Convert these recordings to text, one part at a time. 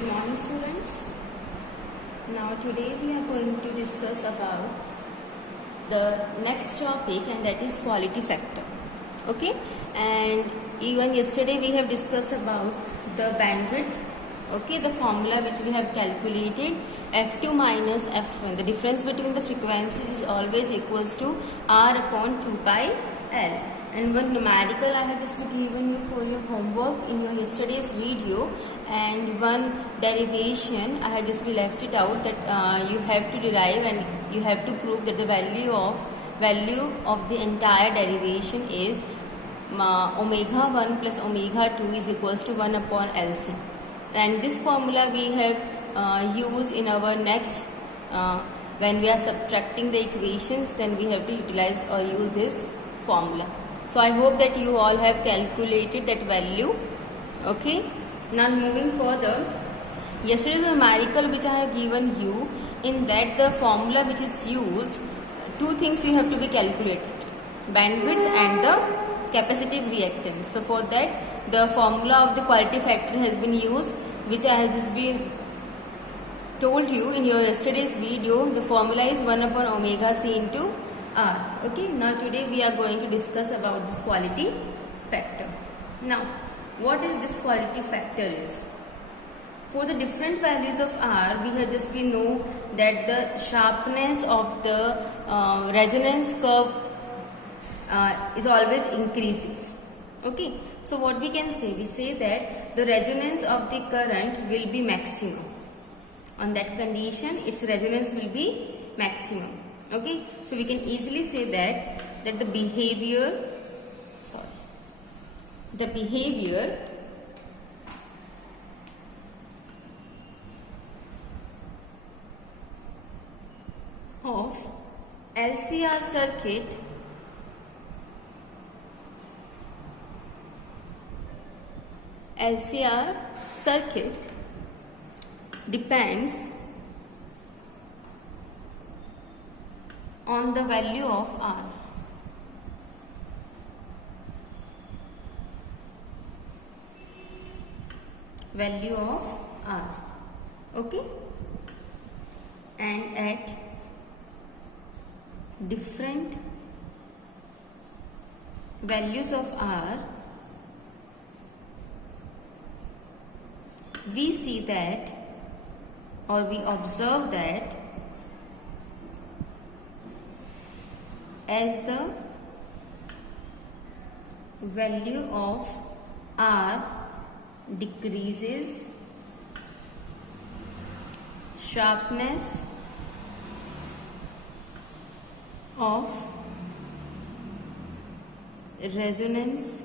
Good morning, students. Now today we are going to discuss about the next topic, and that is quality factor. Okay, and even yesterday we have discussed about the bandwidth. Okay, the formula which we have calculated, f2 minus f1. The difference between the frequencies is always equals to r upon 2 pi l. And one numerical I have just given you for your homework in your yesterday's video, and one derivation I have just left it out, that you have to derive and you have to prove that the value of the entire derivation is omega 1 plus omega 2 is equals to 1 upon LC. And this formula we have used in our next when we are subtracting the equations, then we have to utilize or use this formula. So I hope that you all have calculated that value. Okay. Now moving further, yesterday the numerical which I have given you, in that the formula which is used, two things you have to be calculated: bandwidth and the capacitive reactance. So for that the formula of the quality factor has been used, which I have just told you in your yesterday's video. The formula is 1 upon omega c into R. Okay, now today we are going to discuss about this quality factor. Now, what is this quality factor is? For the different values of R, we have just know that the sharpness of the resonance curve is always increases. Okay, so what we can say? We say that the resonance of the current will be maximum. On that condition, its resonance will be maximum. Okay, so we can easily say that the behavior of LCR circuit depends on the value of R. Value of R. Okay, and at different values of R, we see that, or we observe that, as the value of R decreases, sharpness of resonance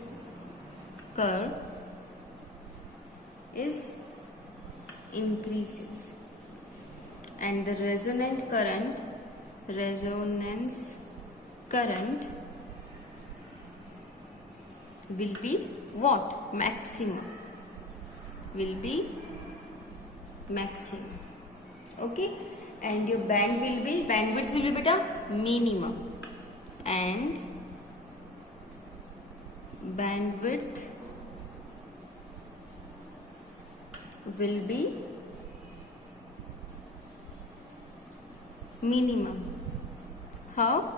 curve is increases, and the resonance current will be what? Maximum. Will be maximum. Okay, and your bandwidth will be beta minimum, and bandwidth will be minimum. How?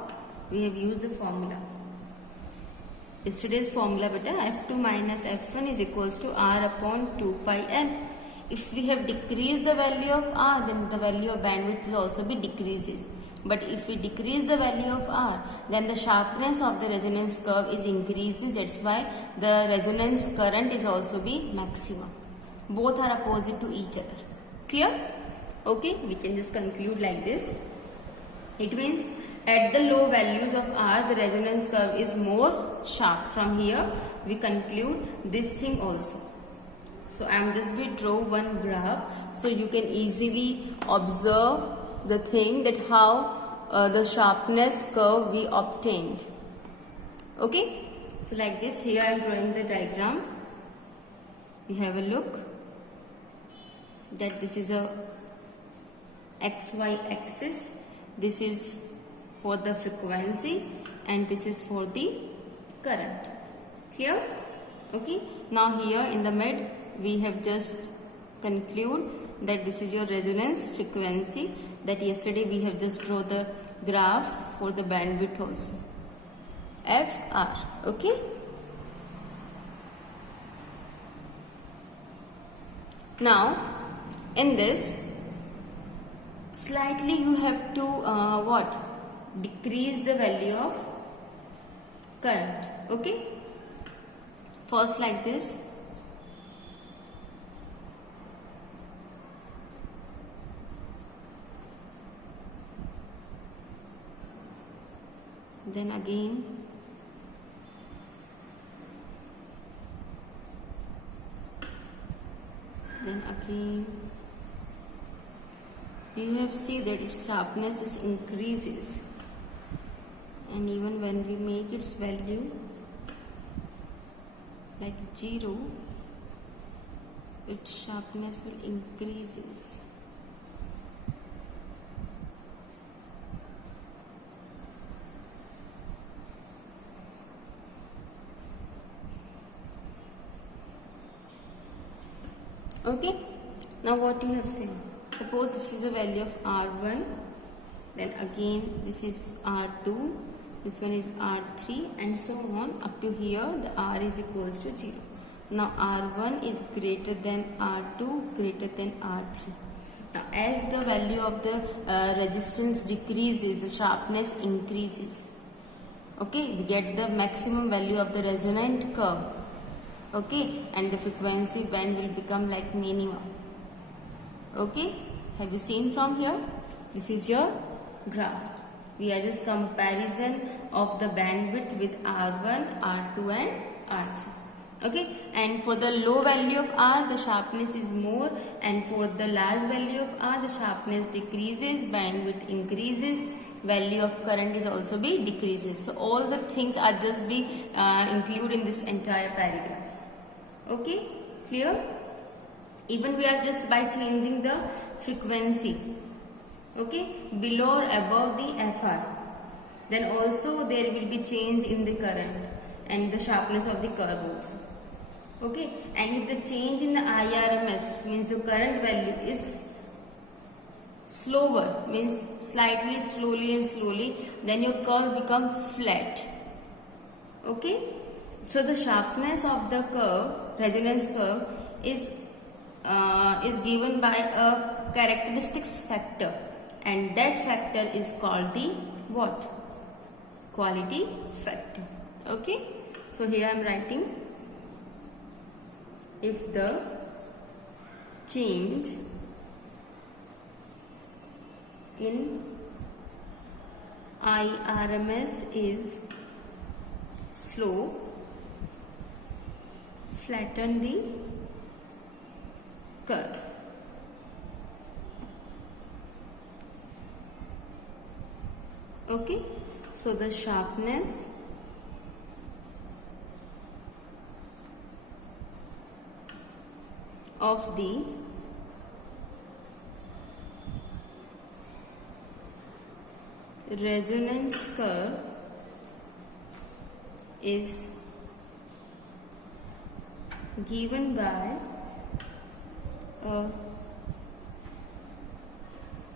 We have used the formula. Yesterday's formula beta, f2 minus f1 is equals to r upon 2 pi l. If we have decreased the value of r, then the value of bandwidth will also be decreasing. But if we decrease the value of r, then the sharpness of the resonance curve is increases. That's why the resonance current is also be maximum. Both are opposite to each other. Clear? Okay, we can just conclude like this. It means at the low values of R, the resonance curve is more sharp. From here, we conclude this thing also. So I am just draw one graph, so you can easily observe the thing, that how the sharpness curve we obtained. Okay, so like this, here I am drawing the diagram. We have a look that this is a XY axis. This is for the frequency and this is for the current. Clear? Okay. Now here in the mid we have just conclude that this is your resonance frequency, that yesterday we have just draw the graph for the bandwidth also. FR. Okay. Now in this slightly you have to decrease the value of current. Okay, first like this, then again, then again. You have seen that its sharpness is increases, and even when we make its value like 0, its sharpness will increases. Okay, now what you have seen, suppose this is the value of R1, then again this is R2, this one is R3, and so on up to here the R is equals to 0. Now R1 is greater than R2, greater than R3. Now as the value of the resistance decreases, the sharpness increases. Okay, we get the maximum value of the resonant curve. Okay, and the frequency band will become like minimum. Okay, have you seen from here? This is your graph. We are just comparison of the bandwidth with R1, R2 and R3. Okay, and for the low value of R, the sharpness is more, and for the large value of R, the sharpness decreases, bandwidth increases, value of current is also be decreases. So all the things are just be included in this entire paragraph. Okay, clear? Even we are just by changing the frequency, okay, below or above the FR, then also there will be change in the current and the sharpness of the curve also. Okay, and if the change in the IRMS means the current value is slower, means slightly slowly and slowly, then your curve become flat. Okay, so the sharpness of the curve, resonance curve, is given by a characteristics factor, and that factor is called the what? Quality factor. Okay, so here I am writing, if the change in IRMS is slow, flatten the curve. Okay, so the sharpness of the resonance curve is given by a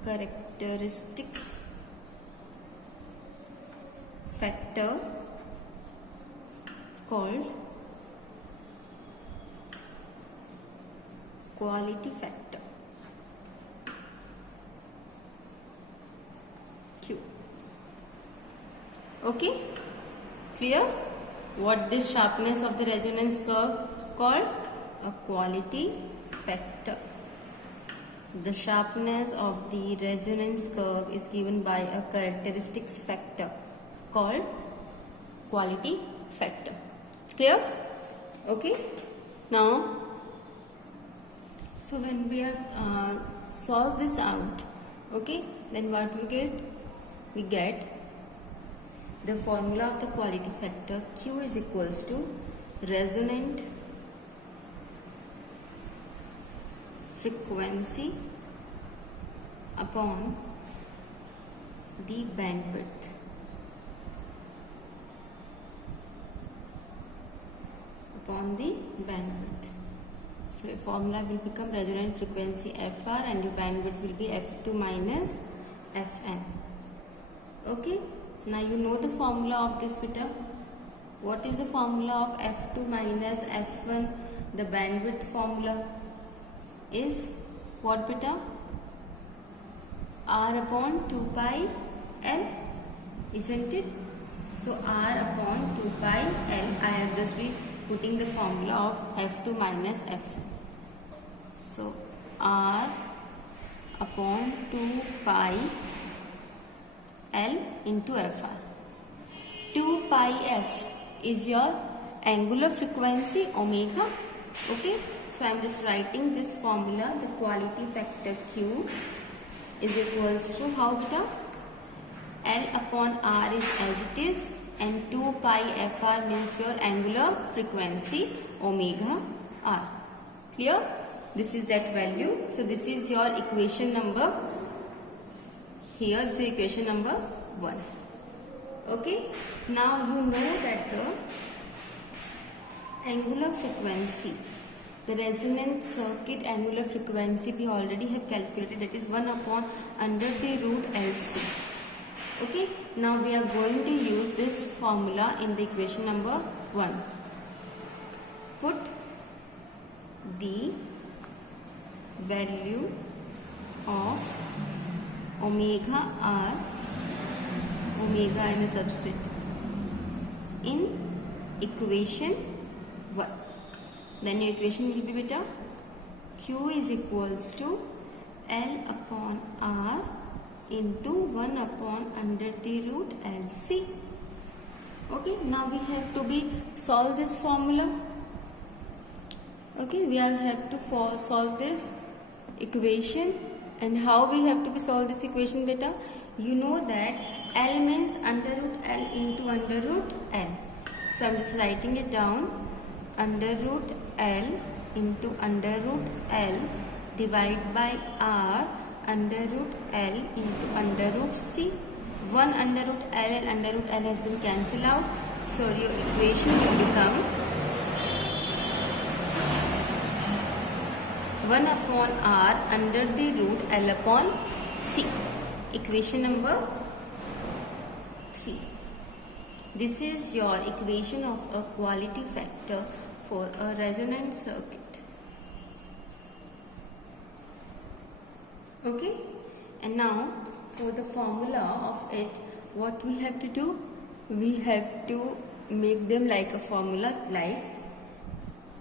characteristics factor called quality factor, Q. Okay, clear? What this sharpness of the resonance curve called? A quality factor. The sharpness of the resonance curve is given by a characteristics factor called quality factor. Clear? Okay. Now, so when we are solve this out, okay, then what we get? We get the formula of the quality factor. Q is equals to resonant frequency upon the bandwidth. Upon the bandwidth. So formula will become resonant frequency Fr and your bandwidth will be F2 minus Fn. Okay, now you know the formula of this beta. What is the formula of F2 minus F1? The bandwidth formula is what beta? R upon 2 pi L, isn't it? So R upon 2 pi L, I have just been putting the formula of F2 minus F1. So R upon 2 pi L into Fr. 2 pi F is your angular frequency omega. Okay, so I am just writing this formula. The quality factor Q is equals to how beta? L upon R is as it is, and 2 pi Fr means your angular frequency omega R. Clear? This is that value. So this is your equation number. Here is equation number 1. Okay. Now you know that the angular frequency, the resonant circuit angular frequency we already have calculated, that is 1 upon under the root LC. Okay. Now we are going to use this formula in the equation number 1. Put the value of omega R, omega in the subscript, in equation 1. Then your equation will be beta Q is equals to L upon R into 1 upon under the root LC. Okay, now we have to solve this formula. Okay, we have to solve this equation. And how we have to solve this equation beta? You know that L means under root L into under root L. So I am just writing it down. Under root L into under root L divided by R under root L into under root C. 1 under root L and under root L has been cancelled out. So your equation will become 1 upon R under the root L upon C. Equation number 3. This is your equation of a quality factor for a resonant circuit. Okay, and now for the formula of it, what we have to do? We have to make them like a formula, like,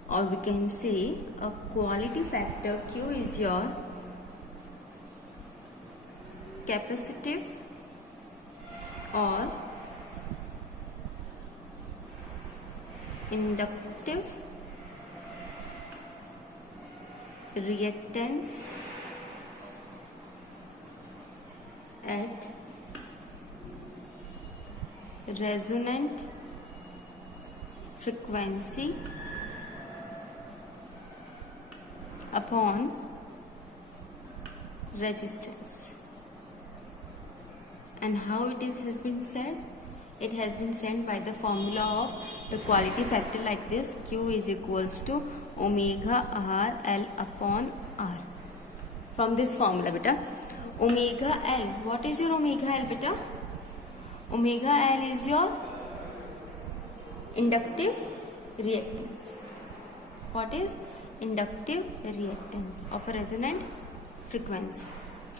or we can say a quality factor Q is your capacitive or inductive reactance at resonant frequency upon resistance. And how it has been said? It has been said by the formula of the quality factor like this: Q is equals to omega R L upon R. From this formula beta, omega L, what is your omega L beta? Omega L is your inductive reactance. What is inductive reactance of a resonant frequency?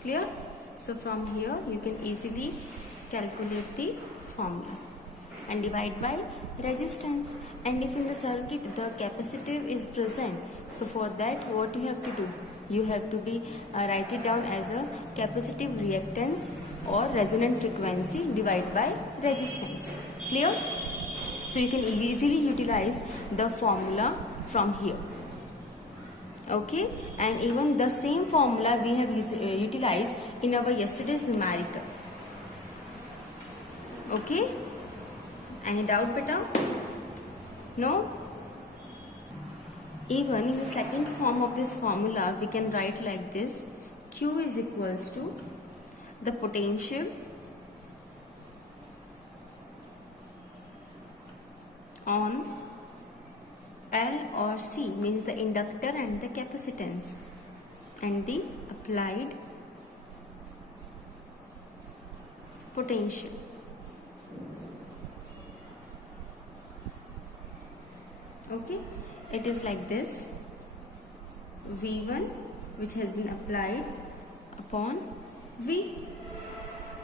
Clear? So from here you can easily calculate the formula and divide by resistance. And if in the circuit the capacitive is present, so for that what you have to do? You have to write it down as a capacitive reactance or resonant frequency divided by resistance. Clear? So you can easily utilize the formula from here. Okay, and even the same formula we have utilized in our yesterday's numerical. Okay, any doubt beta? No? Even in the second form of this formula we can write like this: Q is equals to the potential on L or C means the inductor and the capacitance and the applied potential. Okay, it is like this. V1 which has been applied upon V.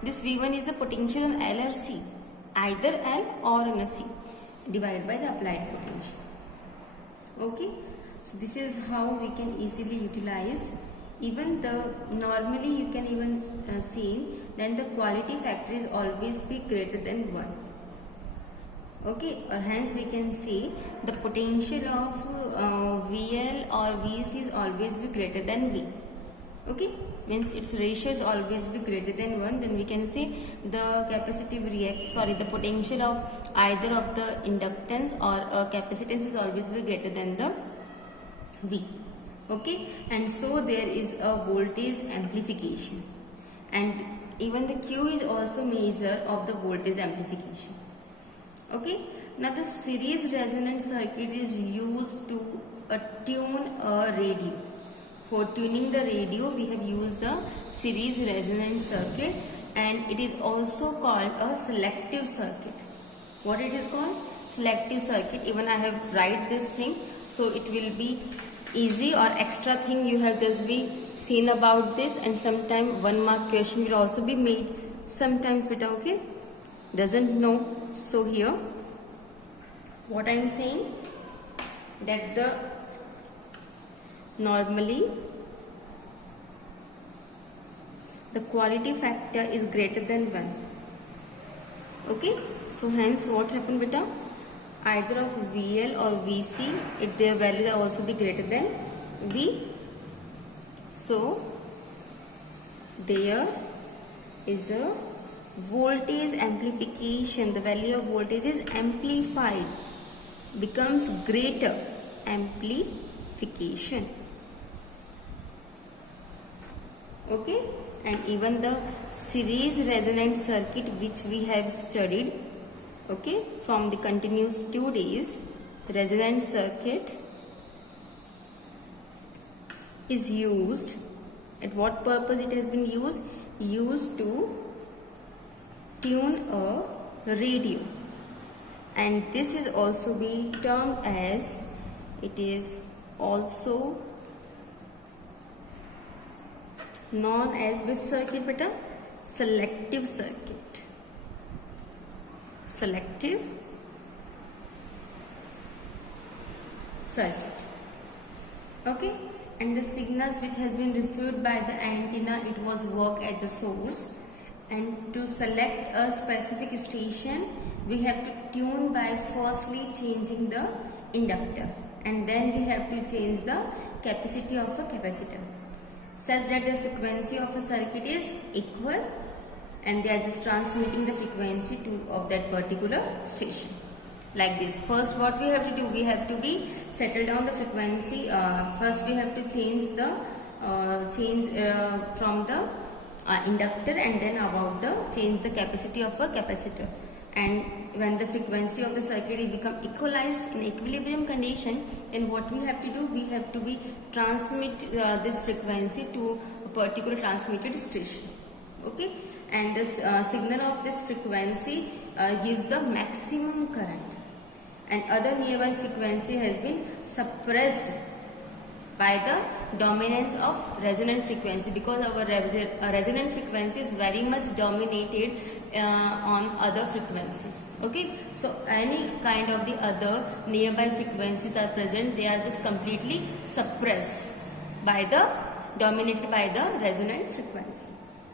This V1 is the potential on L or C, either L or on a C, divided by the applied potential. Okay, so this is how we can easily utilize. Even the normally you can even see that the quality factor is always be greater than 1. Okay, or hence we can say the potential of VL or VC is always be greater than V. Okay, means its ratio is always be greater than 1. Then we can say the the potential of either of the inductance or capacitance is always be greater than the V. Okay, and so there is a voltage amplification, and even the Q is also measure of the voltage amplification. Okay, now the series resonant circuit is used to tune a radio. For tuning the radio, we have used the series resonant circuit, and it is also called a selective circuit. What it is called? Selective circuit. Even I have write this thing, so it will be easy, or extra thing you have just be seen about this, and sometime 1 mark question will also be made. Sometimes beta okay doesn't know. So here what I am saying, that the normally the quality factor is greater than 1. Okay, so hence what happened beta, either of VL or VC, if their values are also be greater than V. So there is a voltage amplification. The value of voltage is amplified, becomes greater, amplification. Okay, and even the series resonant circuit which we have studied, okay, from the continuous 2 days, resonant circuit is used. At what purpose it has been used? Used to tune a radio, and this is also be termed as, it is also known as which circuit beta? Selective circuit. Selective circuit. Okay, and the signals which has been received by the antenna, it was work as a source, and to select a specific station we have to tune by firstly changing the inductor, and then we have to change the capacity of a capacitor, such that the frequency of a circuit is equal, and they are just transmitting the frequency of that particular station. Like this, first what we have to do, we have to be settle down the frequency. First we have to change the from the inductor, and then about the change the capacity of a capacitor. And when the frequency of the circuit is become equalized in equilibrium condition, then what we have to do, we have to be transmit this frequency to a particular transmitted station. Okay, and this signal of this frequency gives the maximum current, and other nearby frequency has been suppressed by the dominance of resonant frequency, because our resonant frequency is very much dominated on other frequencies. Okay, so any kind of the other nearby frequencies are present, they are just completely suppressed by the dominated by the resonant frequency.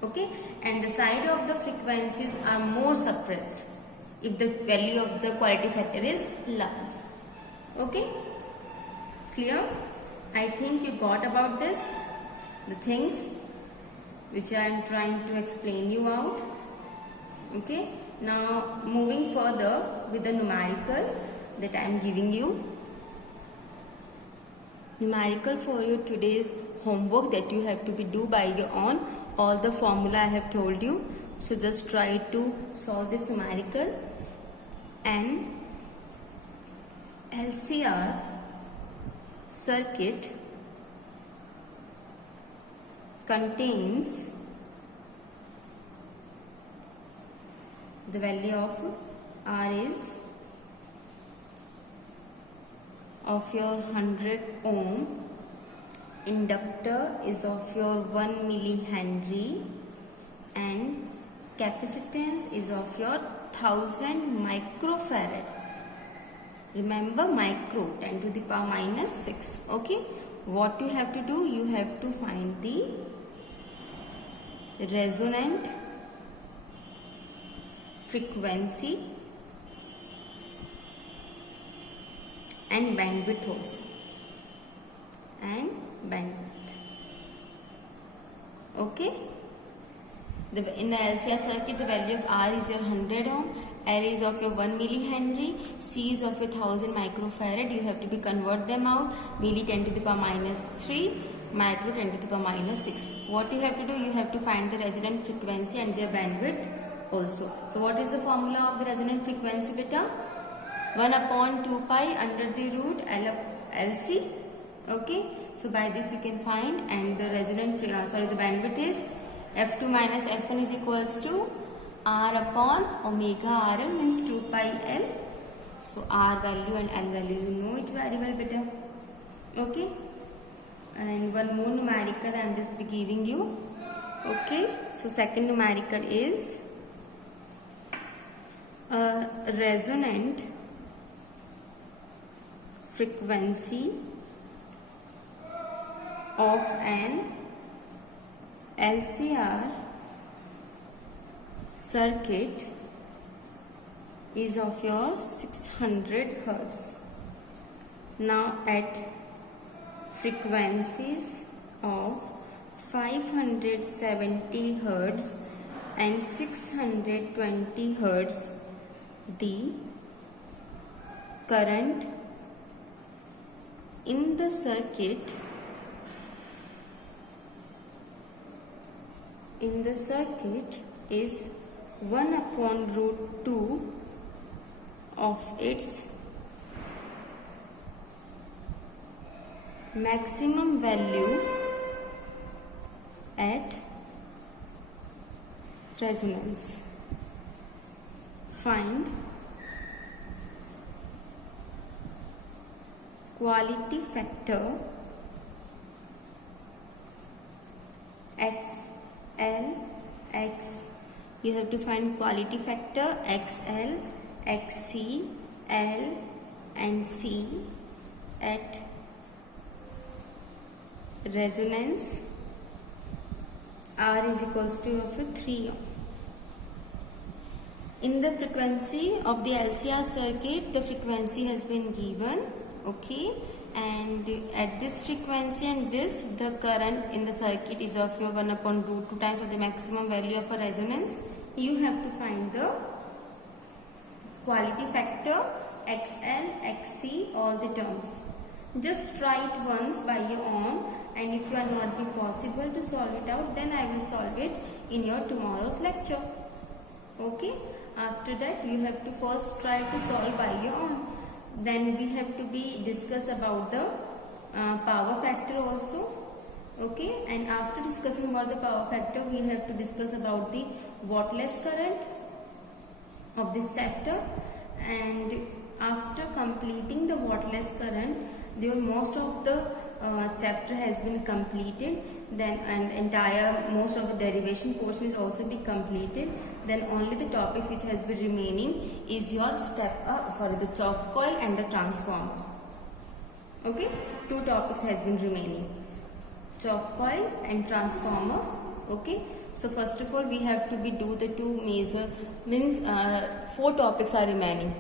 Okay, and the side of the frequencies are more suppressed if the value of the quality factor is large. Okay, clear? I think you got about this, the things which I am trying to explain you out. Okay, now moving further with the numerical that I am giving you. Numerical for your today's homework that you have to be do by your own. All the formula I have told you. So just try to solve this numerical. And LCR circuit contains the value of R is of your 100 ohm, inductor is of your 1 millihenry, and capacitance is of your 1000 microfarad. Remember, micro 10 to the power minus 6. Okay, what you have to do, you have to find the resonant frequency and bandwidth also, and bandwidth. Okay, in the LCR circuit, the value of R is your 100 ohm, L is of your 1 millihenry, C is of your 1000 microfarad. You have to be convert them out. Milli 10 to the power minus 3, micro 10 to the power minus 6. What you have to do, you have to find the resonant frequency and their bandwidth also. So what is the formula of the resonant frequency, beta? 1 upon 2 pi under the root LC. Okay, so by this you can find, and the resonant the bandwidth is F2 minus F1 is equals to R upon omega RL, means 2 pi L. So R value and L value, you know it very well, beta. Okay, and one more numerical I am just be giving you. Okay, so second numerical is a resonant frequency of an LCR circuit is of your 600 Hertz. Now at frequencies of 570 Hertz and 620 Hertz, the current in the circuit is 1 upon root 2 of its maximum value at resonance. Find quality factor XL, you have to find quality factor XL, XC, L and C at resonance. R is equals to 3 ohm. In the frequency of the LCR circuit, the frequency has been given. Okay, and at this frequency and this, the current in the circuit is of your 1 upon root 2 times of the maximum value of a resonance. You have to find the quality factor XL, XC, all the terms. Just try it once by your own, and if you are not be possible to solve it out, then I will solve it in your tomorrow's lecture. Okay, after that you have to first try to solve by your own. Then we have to be discuss about the power factor also. Okay, and after discussing about the power factor, we have to discuss about the wattless current of this chapter. And after completing the wattless current, most of the chapter has been completed. Then most of the derivation portion is also be completed. Then only the topics which has been remaining is your the choke coil and the transformer. Okay, 2 topics has been remaining, choke coil and transformer. Okay, so first of all we have to do the 2 major, means 4 topics are remaining: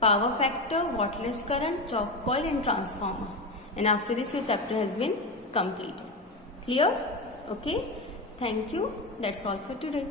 power factor, wattless current, choke coil and transformer. And after this your chapter has been completed. Clear? Okay, thank you. That's all for today.